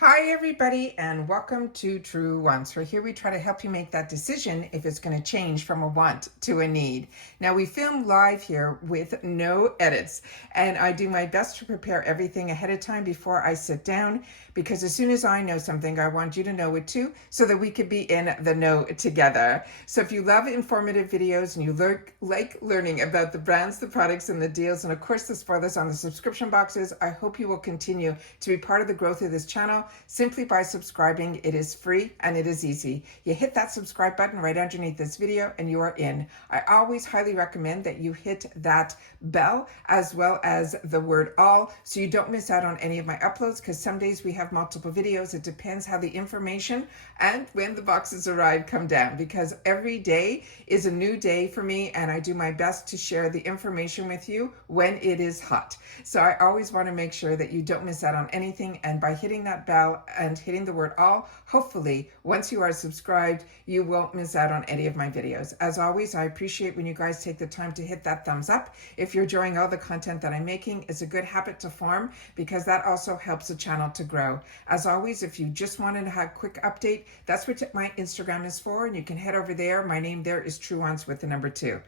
Hi everybody and welcome to Truewants, where here we try to help you make that decision if it's going to change from a want to a need. Now we film live here with no edits, and I do my best to prepare everything ahead of time before I sit down, because as soon as I know something, I want you to know it too, so that we could be in the know together. So if you love informative videos and you like learning about the brands, the products, and the deals, and of course the spoilers on the subscription boxes, I hope you will continue to be part of the growth of this channel simply by subscribing. It is free and it is easy. You hit that subscribe button right underneath this video and you are in. I always highly recommend that you hit that bell as well as the word all, so you don't miss out on any of my uploads, because some days we have multiple videos. It depends how the information and when the boxes arrive come down, because every day is a new day for me and I do my best to share the information with you when it is hot. So I always want to make sure that you don't miss out on anything, and by hitting that bell and hitting the word all, hopefully once you are subscribed you won't miss out on any of my videos. As always, I appreciate when you guys take the time to hit that thumbs up if you're enjoying all the content that I'm making. It's a good habit to form, because that also helps the channel to grow. As always, if you just wanted to have a quick update, that's what my Instagram is for, and you can head over there. My name there is Truewants with the number 2.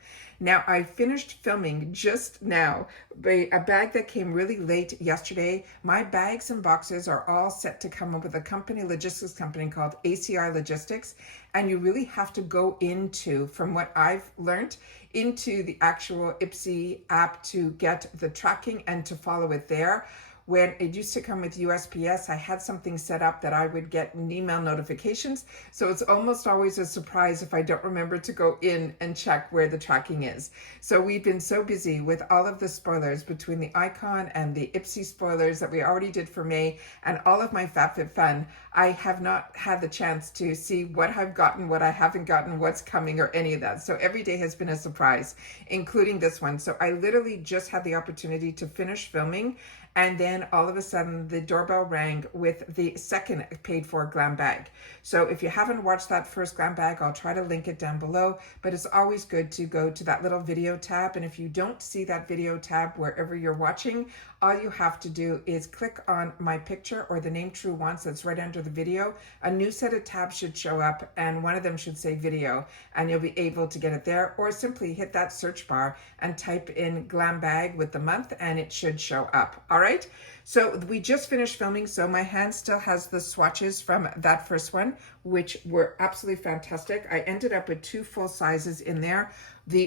Now, I finished filming just now a bag that came really late yesterday. My bags and boxes are all set to come up with a logistics company called ACI Logistics. And you really have to go into, from what I've learned, into the actual IPSY app to get the tracking and to follow it there. When it used to come with USPS, I had something set up that I would get email notifications. So it's almost always a surprise if I don't remember to go in and check where the tracking is. So we've been so busy with all of the spoilers, between the Icon and the IPSY spoilers that we already did for May and all of my FabFitFun, I have not had the chance to see what I've gotten, what I haven't gotten, what's coming, or any of that. So every day has been a surprise, including this one. So I literally just had the opportunity to finish filming, and then all of a sudden the doorbell rang with the second paid for GlamBag. So if you haven't watched that first GlamBag, I'll try to link it down below, but it's always good to go to that little video tab. And if you don't see that video tab wherever you're watching, all you have to do is click on my picture or the name Truewants that's right under the video. A new set of tabs should show up, and one of them should say video, and you'll be able to get it there, or simply hit that search bar and type in GlamBag with the month and it should show up. All right, so we just finished filming, so my hand still has the swatches from that first one, which were absolutely fantastic. I ended up with 2 full sizes in there.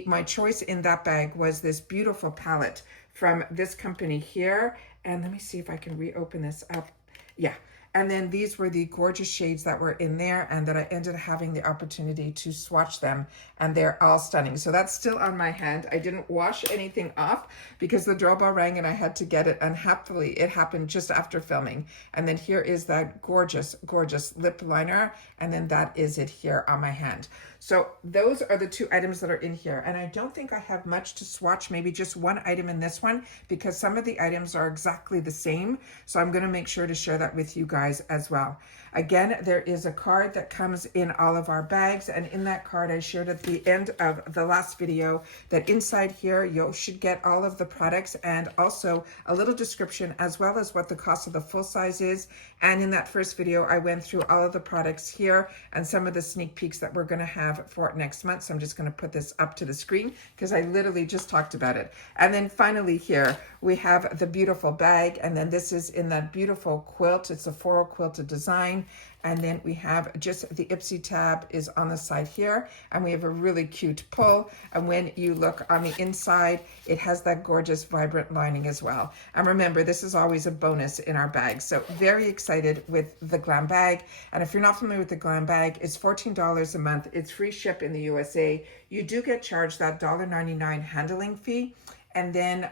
My choice in that bag was this beautiful palette from this company here, and let me see if I can reopen this up. Yeah. And then these were the gorgeous shades that were in there, and that I ended up having the opportunity to swatch them, and they're all stunning. So that's still on my hand. I didn't wash anything off because the doorbell rang and I had to get it, and happily it happened just after filming. And then here is that gorgeous, gorgeous lip liner, and then that is it here on my hand. So those are the 2 items that are in here, and I don't think I have much to swatch, maybe just one item in this one, because some of the items are exactly the same. So I'm going to make sure to share that with you guys as well. Again, there is a card that comes in all of our bags, and in that card I shared at the end of the last video that inside here you should get all of the products and also a little description as well as what the cost of the full size is. And in that first video I went through all of the products here and some of the sneak peeks that we're going to have for next month. So I'm just going to put this up to the screen because I literally just talked about it. And then finally here we have the beautiful bag, and then this is in that beautiful quilt. It's a floral quilted design. And then we have just the IPSY tab is on the side here, and we have a really cute pull. And when you look on the inside, it has that gorgeous vibrant lining as well. And remember, this is always a bonus in our bag. So very excited with the GlamBag. And if you're not familiar with the GlamBag, it's $14 a month. It's free ship in the USA. You do get charged that $1.99 handling fee. And then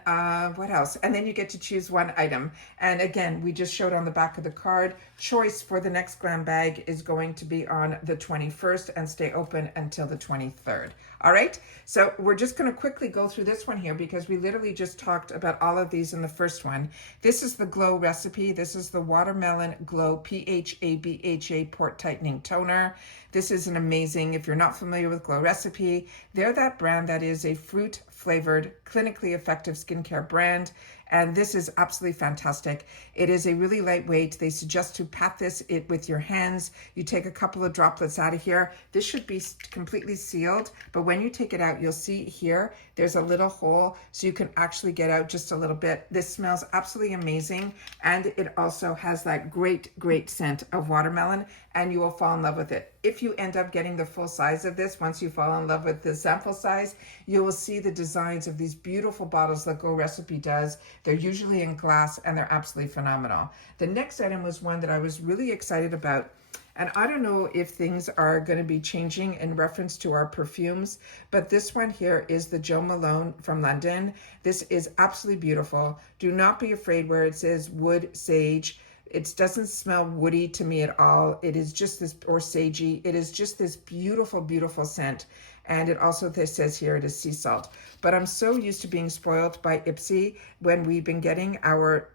what else? And then you get to choose one item. And again, we just showed on the back of the card, choice for the next GlamBag is going to be on the 21st and stay open until the 23rd. All right, so we're just going to quickly go through this one here because we literally just talked about all of these in the first one. This is the Glow recipe. This is the Watermelon Glow PHA Port Tightening Toner. This is an amazing, if you're not familiar with Glow recipe, they're that brand that is a fruit flavored, clinically effective skincare brand. And this is absolutely fantastic. It is a really lightweight. They suggest to pat this with your hands. You take a couple of droplets out of here. This should be completely sealed, but when you take it out, you'll see here, there's a little hole so you can actually get out just a little bit. This smells absolutely amazing. And it also has that great scent of watermelon, and you will fall in love with it. If you end up getting the full size of this, once you fall in love with the sample size, you will see the designs of these beautiful bottles that Go Recipe does. They're usually in glass and they're absolutely phenomenal. The next item was one that I was really excited about. And I don't know if things are going to be changing in reference to our perfumes, but this one here is the Jo Malone from London. This is absolutely beautiful. Do not be afraid where it says wood, sage. It doesn't smell woody to me at all. It is just this, or sagey. It is just this beautiful scent. And it also, this says here, it is sea salt. But I'm so used to being spoiled by IPSY when we've been getting our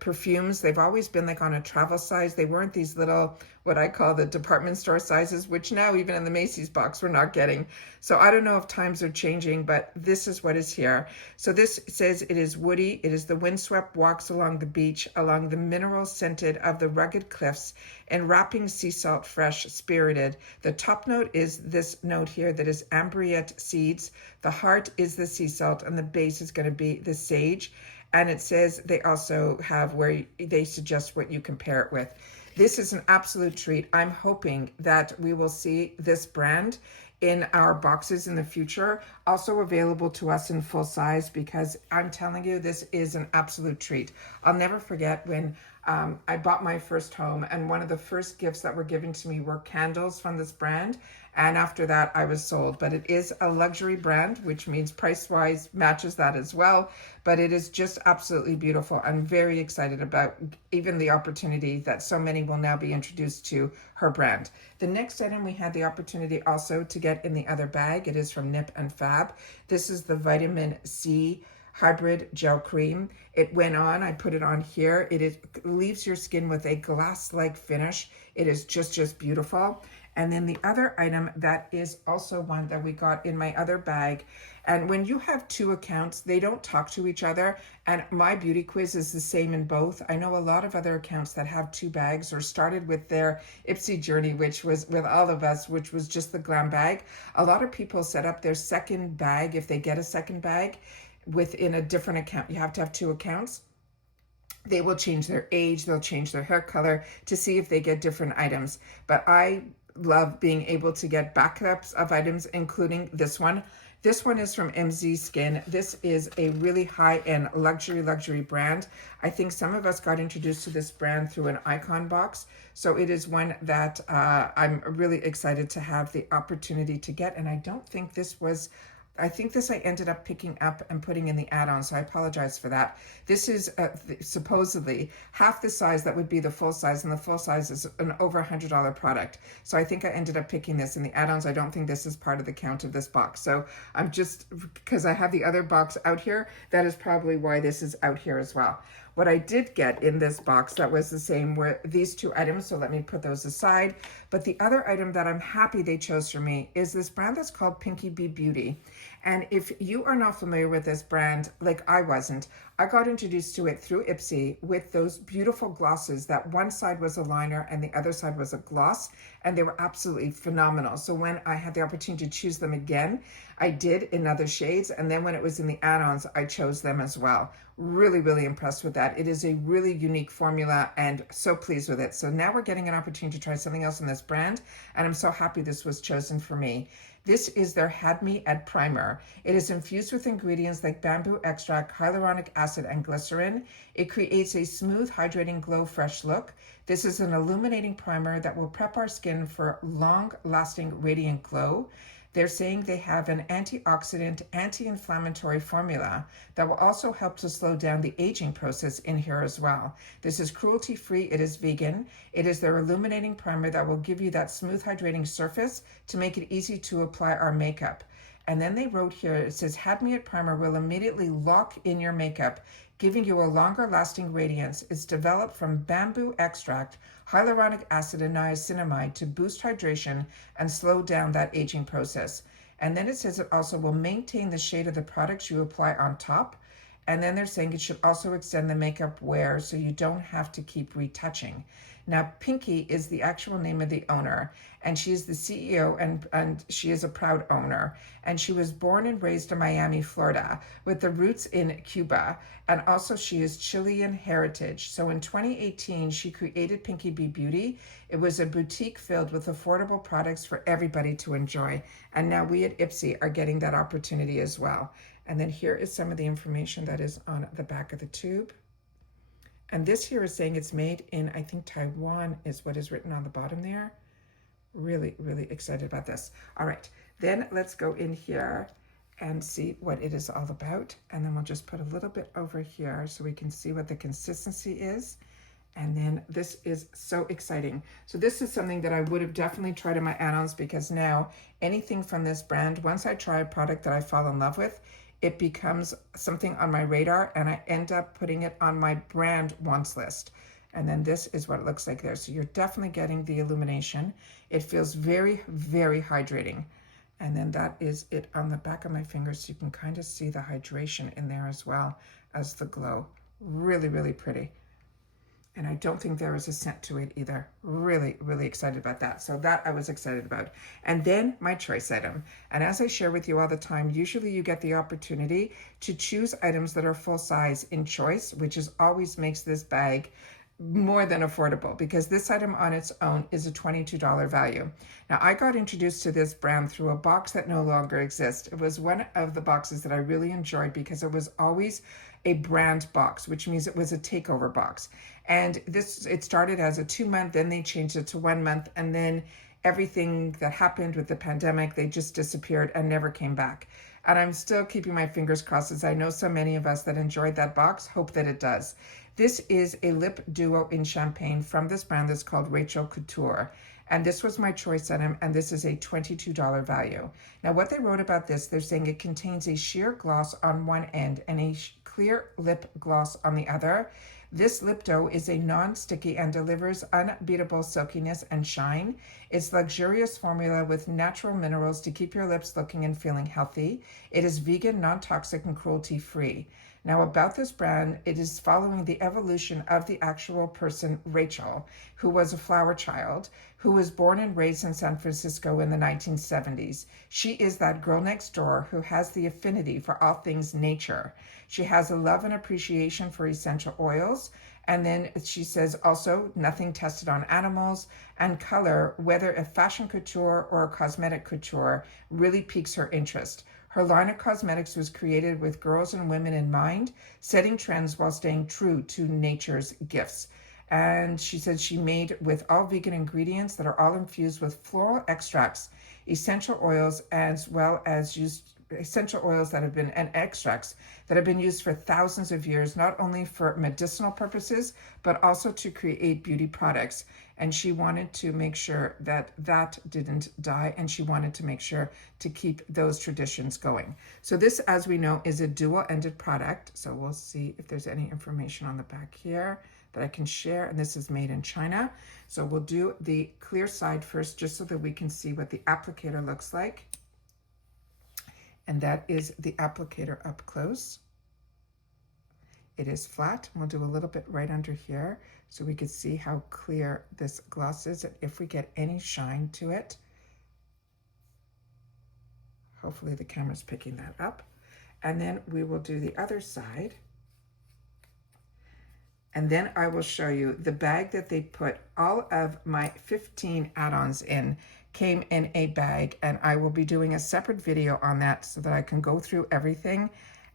perfumes. They've always been like on a travel size. They weren't these little, what I call the department store sizes, which now even in the Macy's box we're not getting. So I don't know if times are changing, but this is what is here. So this says it is woody. It is the windswept walks along the beach, along the mineral scented of the rugged cliffs, enwrapping sea salt fresh spirited. The top note is this note here that is ambriette seeds. The heart is the sea salt, and the base is going to be the sage. And it says they also have where they suggest what you compare it with. This is an absolute treat. I'm hoping that we will see this brand in our boxes in the future, also available to us in full size, because I'm telling you, this is an absolute treat. I'll never forget when I bought my first home, and one of the first gifts that were given to me were candles from this brand. And after that, I was sold. But it is a luxury brand, which means price-wise matches that as well. But it is just absolutely beautiful. I'm very excited about even the opportunity that so many will now be introduced to her brand. The next item we had the opportunity also to get in the other bag. It is from Nip and Fab. This is the Vitamin C Hybrid Gel Cream. It went on, I put it on here. It leaves your skin with a glass-like finish. It is just beautiful. And then the other item that is also one that we got in my other bag. And when you have two accounts, they don't talk to each other. And my beauty quiz is the same in both. I know a lot of other accounts that have two bags or started with their IPSY journey, which was with all of us, which was just the GlamBag. A lot of people set up their second bag, if they get a second bag, within a different account. You have to have two accounts. They will change their age, they'll change their hair color to see if they get different items. But I love being able to get backups of items, including this one. This one is from MZ Skin. This is a really high-end luxury brand. I think some of us got introduced to this brand through an icon box. So it is one that I'm really excited to have the opportunity to get. And I don't think this was, I think this I ended up picking up and putting in the add-on, so I apologize for that. This is supposedly half the size that would be the full size, and the full size is an over $100 product. So I think I ended up picking this in the add-ons. I don't think this is part of the count of this box. So I'm just, because I have the other box out here, that is probably why this is out here as well. What I did get in this box that was the same were these two items, so let me put those aside. But the other item that I'm happy they chose for me is this brand that's called Pinky Bee Beauty. And if you are not familiar with this brand, like I wasn't, I got introduced to it through IPSY with those beautiful glosses that one side was a liner and the other side was a gloss, and they were absolutely phenomenal. So when I had the opportunity to choose them again, I did in other shades, and then when it was in the add-ons, I chose them as well. Really impressed with that. It is a really unique formula and so pleased with it. So now we're getting an opportunity to try something else in this brand, and I'm so happy this was chosen for me. This is their Had Me at Primer. It is infused with ingredients like bamboo extract, hyaluronic acid, and glycerin. It creates a smooth, hydrating, glow, fresh look. This is an illuminating primer that will prep our skin for long-lasting, radiant glow. They're saying they have an antioxidant, anti-inflammatory formula that will also help to slow down the aging process in here as well. This is cruelty-free, it is vegan. It is their illuminating primer that will give you that smooth, hydrating surface to make it easy to apply our makeup. And then they wrote here, it says, Had Me at Primer will immediately lock in your makeup, giving you a longer lasting radiance. It's developed from bamboo extract, hyaluronic acid, and niacinamide to boost hydration and slow down that aging process. And then it says it also will maintain the shade of the products you apply on top. And then they're saying it should also extend the makeup wear so you don't have to keep retouching. Now, Pinky is the actual name of the owner, and she is the CEO, and she is a proud owner. And she was born and raised in Miami, Florida, with the roots in Cuba. And also she is Chilean heritage. So in 2018, she created Pinky Bee Beauty. It was a boutique filled with affordable products for everybody to enjoy. And now we at IPSY are getting that opportunity as well. And then here is some of the information that is on the back of the tube. And this here is saying it's made in, I think, Taiwan is what is written on the bottom there. Really, really excited about this. All right, then let's go in here and see what it is all about. And then we'll just put a little bit over here so we can see what the consistency is. And then this is so exciting. So this is something that I would have definitely tried in my add-ons, because now anything from this brand, once I try a product that I fall in love with, it becomes something on my radar, and I end up putting it on my brand wants list. And then this is what it looks like there. So you're definitely getting the illumination. It feels very, very hydrating. And then that is it on the back of my fingers. So you can kind of see the hydration in there as well as the glow. Really, really pretty. And I don't think there is a scent to it either. Really, really excited about that. So that I was excited about. And then my choice item. And as I share with you all the time, usually you get the opportunity to choose items that are full size in choice, which is always makes this bag more than affordable, because this item on its own is a $22 value. Now, I got introduced to this brand through a box that no longer exists. It was one of the boxes that I really enjoyed because it was always a brand box, which means it was a takeover box. And it started as a 2-month, then they changed it to 1 month, and then everything that happened with the pandemic, they just disappeared and never came back. And I'm still keeping my fingers crossed, as I know so many of us that enjoyed that box hope that it does. This is a lip duo in champagne from this brand that's called Rachel Couture. And this was my choice item, and this is a $22 value. Now, what they wrote about this, they're saying it contains a sheer gloss on one end and a clear lip gloss on the other. This lip dough is a non-sticky and delivers unbeatable silkiness and shine. It's luxurious formula with natural minerals to keep your lips looking and feeling healthy. It is vegan, non-toxic, and cruelty-free. Now, about this brand, it is following the evolution of the actual person, Rachel, who was a flower child, who was born and raised in San Francisco in the 1970s. She is that girl next door who has the affinity for all things nature. She has a love and appreciation for essential oils. And then she says also nothing tested on animals, and color, whether a fashion couture or a cosmetic couture, really piques her interest. Her line of cosmetics was created with girls and women in mind, setting trends while staying true to nature's gifts. And she said she made with all vegan ingredients that are all infused with floral extracts, essential oils, as well as essential oils that have been, and extracts that have been used for thousands of years, not only for medicinal purposes, but also to create beauty products. And she wanted to make sure that that didn't die, and she wanted to make sure to keep those traditions going. So this, as we know, is a dual-ended product. So we'll see if there's any information on the back here that I can share. And this is made in China. So we'll do the clear side first, just so that we can see what the applicator looks like. And that is the applicator up close. It is flat. We'll do a little bit right under here so we can see how clear this gloss is, and if we get any shine to it. Hopefully the camera's picking that up. And then we will do the other side. And then I will show you the bag that they put all of my 15 add-ons in. Came in a bag, and I will be doing a separate video on that so that I can go through everything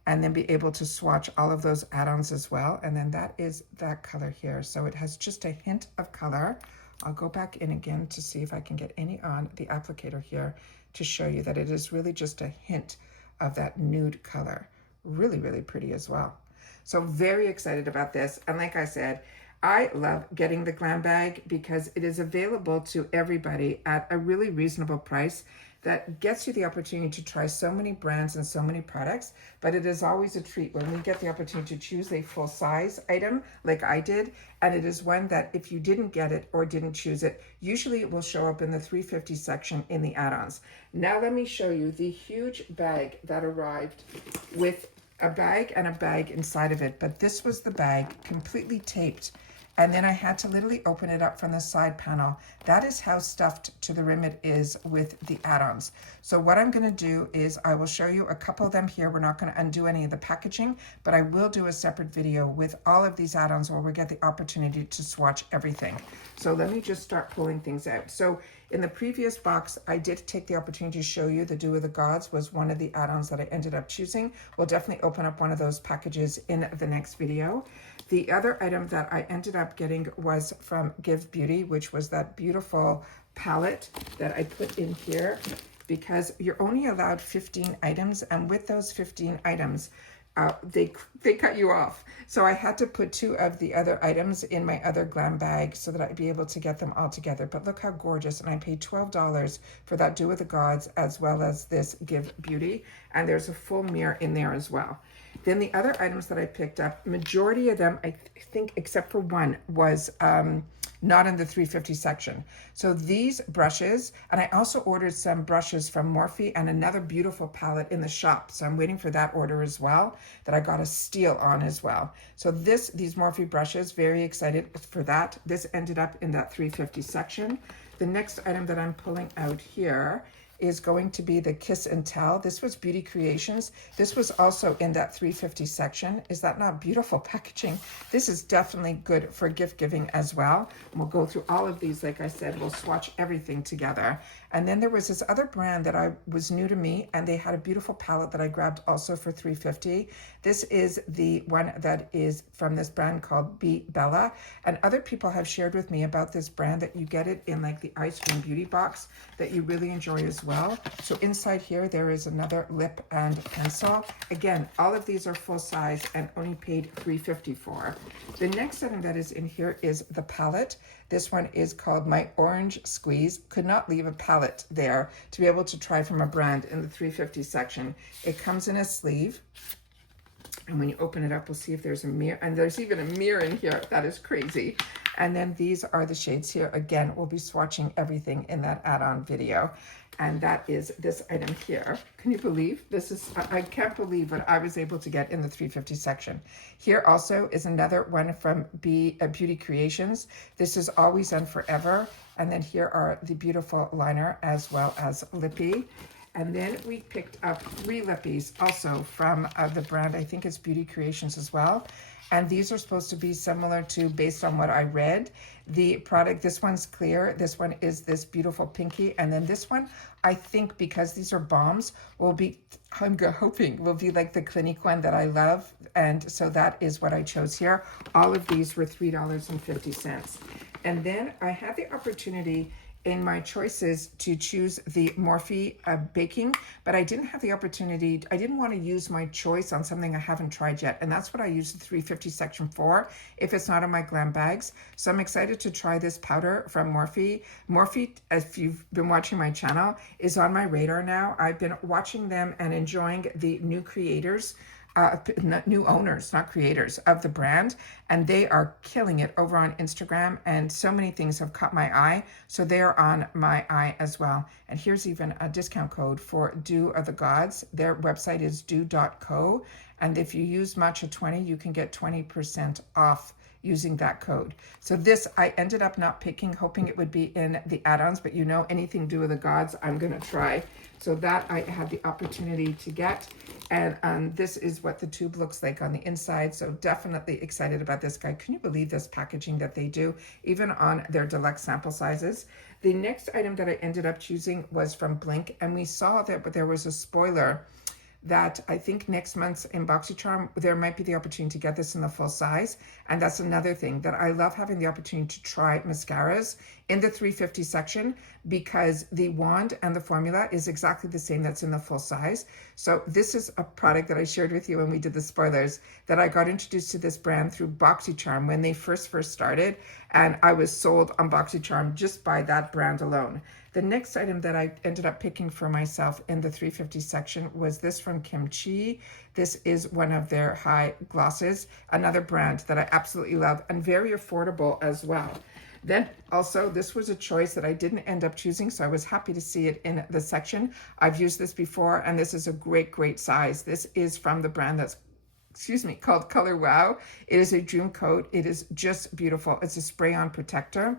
and then be able to swatch all of those add-ons as well. And then that is that color here. So it has just a hint of color. I'll go back in again to see if I can get any on the applicator here to show you that it is really just a hint of that nude color. Really, really pretty as well. So very excited about this. And like I said, I love getting the GlamBag because it is available to everybody at a really reasonable price that gets you the opportunity to try so many brands and so many products. But it is always a treat when we get the opportunity to choose a full size item like I did. And it is one that if you didn't get it or didn't choose it, usually it will show up in the $350 section in the add-ons. Now let me show you the huge bag that arrived with a bag and a bag inside of it, but this was the bag completely taped. And then I had to literally open it up from the side panel. That is how stuffed to the rim it is with the add-ons. So what I'm gonna do is I will show you a couple of them here. We're not gonna undo any of the packaging, but I will do a separate video with all of these add-ons where we get the opportunity to swatch everything. So let me just start pulling things out. So in the previous box, I did take the opportunity to show you the Dew of the Gods was one of the add-ons that I ended up choosing. We'll definitely open up one of those packages in the next video. The other item that I ended up getting was from Give Beauty, which was that beautiful palette that I put in here because you're only allowed 15 items, and with those 15 items, they cut you off. So I had to put 2 of the other items in my other GlamBag so that I'd be able to get them all together. But look how gorgeous. And I paid $12 for that Dew of the Gods as well as this Give Beauty. And there's a full mirror in there as well. Then the other items that I picked up, majority of them, I think except for one, was not in the 350 section. So these brushes, and I also ordered some brushes from Morphe and another beautiful palette in the shop. So I'm waiting for that order as well, that I got a steal on as well. So these Morphe brushes, very excited for that. This ended up in that 350 section. The next item that I'm pulling out here is going to be the Kiss and Tell. This was Beauty Creations. This was also in that 350 section. Is that not beautiful packaging? This is definitely good for gift giving as well. And we'll go through all of these. Like I said, we'll swatch everything together. And then there was this other brand that was new to me, and they had a beautiful palette that I grabbed also for 350. This is the one that is from this brand called Be Bella. And other people have shared with me about this brand, that you get it in like the Ice Cream Beauty box that you really enjoy as well. So inside here, there is another lip and pencil. Again, all of these are full size and only paid $3.50 for. The next item that is in here is the palette. This one is called My Orange Squeeze. Could not leave a palette there to be able to try from a brand in the 350 section. It comes in a sleeve. And when you open it up, we'll see if there's a mirror. And there's even a mirror in here. That is crazy. And then these are the shades here. Again, we'll be swatching everything in that add-on video. And that is this item here. Can you believe this is, I can't believe what I was able to get in the 350 section. Here also is another one from Beauty Creations. This is Always and Forever. And then here are the beautiful liner as well as lippy. And then we picked up 3 lippies also from the brand, I think it's Beauty Creations as well. And these are supposed to be similar to, based on what I read, the product. This one's clear. This one is this beautiful pinky. And then this one, I think because these are bombs, will be, I'm hoping, will be like the Clinique one that I love. And so that is what I chose here. All of these were $3.50. And then I had the opportunity in my choices to choose the Morphe baking, but I didn't have the opportunity. I didn't want to use my choice on something I haven't tried yet, and that's what I use the 350 section for if it's not in my GlamBags. So I'm excited to try this powder from Morphe. Morphe, if you've been watching my channel, is on my radar now. I've been watching them and enjoying the new creators, new owners, not creators, of the brand, and they are killing it over on Instagram, and so many things have caught my eye, so they are on my eye as well. And here's even a discount code for Dew of the Gods. Their website is dew.co, and if you use Matcha20, you can get 20% off using that code. So this I ended up not picking, hoping it would be in the add-ons, but you know, anything Dew of the Gods I'm gonna try. So that I had the opportunity to get. And this is what the tube looks like on the inside. So definitely excited about this guy. Can you believe this packaging that they do, even on their deluxe sample sizes? The next item that I ended up choosing was from Blink, and we saw that there was a spoiler that I think next month's in BoxyCharm, there might be the opportunity to get this in the full size. And that's another thing that I love, having the opportunity to try mascaras in the 350 section, because the wand and the formula is exactly the same that's in the full size. So this is a product that I shared with you when we did the spoilers, that I got introduced to this brand through BoxyCharm when they first started. And I was sold on BoxyCharm just by that brand alone. The next item that I ended up picking for myself in the 350 section was this from Kimchi. This is one of their high glosses, another brand that I absolutely love and very affordable as well. Then also, this was a choice that I didn't end up choosing, so I was happy to see it in the section. I've used this before, and this is a great, great size. This is from the brand that's excuse me, called Color Wow. It is a dream coat. It is just beautiful. It's a spray-on protector.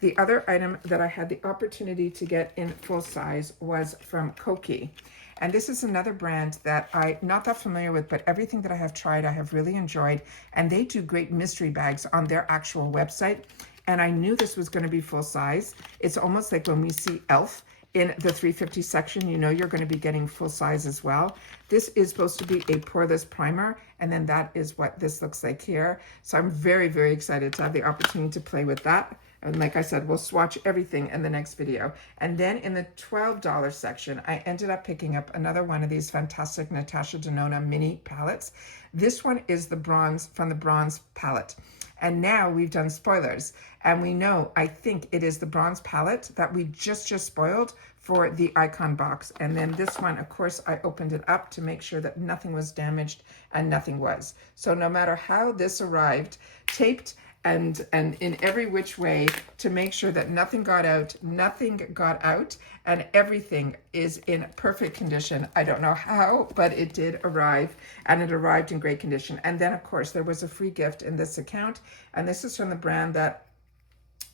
The other item that I had the opportunity to get in full size was from Koki. And this is another brand that I'm not that familiar with, but everything that I have tried, I have really enjoyed. And they do great mystery bags on their actual website. And I knew this was going to be full size. It's almost like when we see Elf in the 350 section, you know you're going to be getting full size as well. This is supposed to be a poreless primer, and then that is what this looks like here. So I'm very, very excited to have the opportunity to play with that. And like I said, we'll swatch everything in the next video. And then in the $12 section, I ended up picking up another one of these fantastic Natasha Denona mini palettes. This one is the bronze, from the bronze palette. And now we've done spoilers, and we know, I think it is the bronze palette that we just spoiled for the icon box. And then this one, of course, I opened it up to make sure that nothing was damaged, and nothing was. So no matter how this arrived, taped and in every which way to make sure that nothing got out, and everything is in perfect condition. I don't know how, but it did arrive, and it arrived in great condition. And then, of course, there was a free gift in this account, and this is from the brand that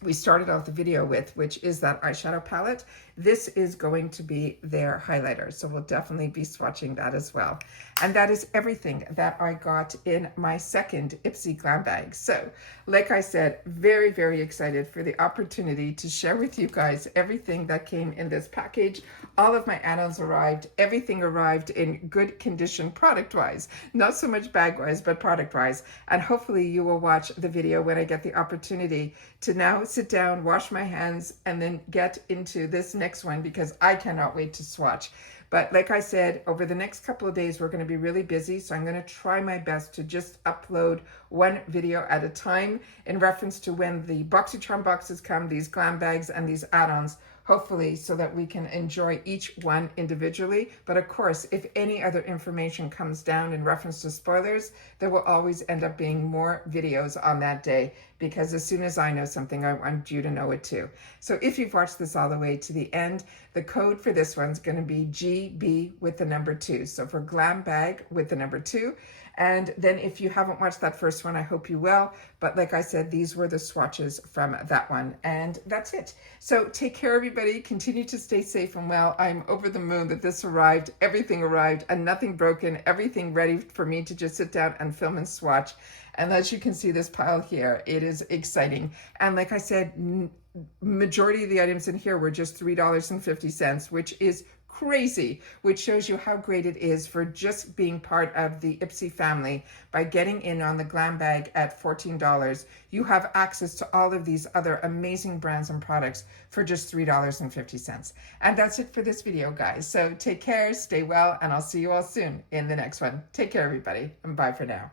we started off the video with, which is that eyeshadow palette. This is going to be their highlighter, so we'll definitely be swatching that as well. And that is everything that I got in my second IPSY Glam Bag. So, like I said, very, very excited for the opportunity to share with you guys everything that came in this package. All of my add-ons arrived. Everything arrived in good condition product-wise. Not so much bag-wise, but product-wise. And hopefully you will watch the video when I get the opportunity to now sit down, wash my hands, and then get into this next one, because I cannot wait to swatch. But like I said, over the next couple of days, we're going to be really busy. So I'm going to try my best to just upload one video at a time in reference to when the BoxyCharm boxes come, these glam bags and these add-ons, hopefully, so that we can enjoy each one individually. But of course, if any other information comes down in reference to spoilers, there will always end up being more videos on that day, because as soon as I know something, I want you to know it too. So if you've watched this all the way to the end, the code for this one's going to be GB with the number 2. So for Glam Bag with the number 2. And then if you haven't watched that first one, I hope you will. But like I said, these were the swatches from that one. And that's it. So take care, everybody. Continue to stay safe and well. I'm over the moon that this arrived. Everything arrived and nothing broken. Everything ready for me to just sit down and film and swatch. And as you can see, this pile here, it is exciting. And like I said, majority of the items in here were just $3.50, which is crazy, which shows you how great it is for just being part of the IPSY family. By getting in on the Glam Bag at $14, you have access to all of these other amazing brands and products for just $3.50. And that's it for this video, guys. So take care, stay well, and I'll see you all soon in the next one. Take care, everybody, and bye for now.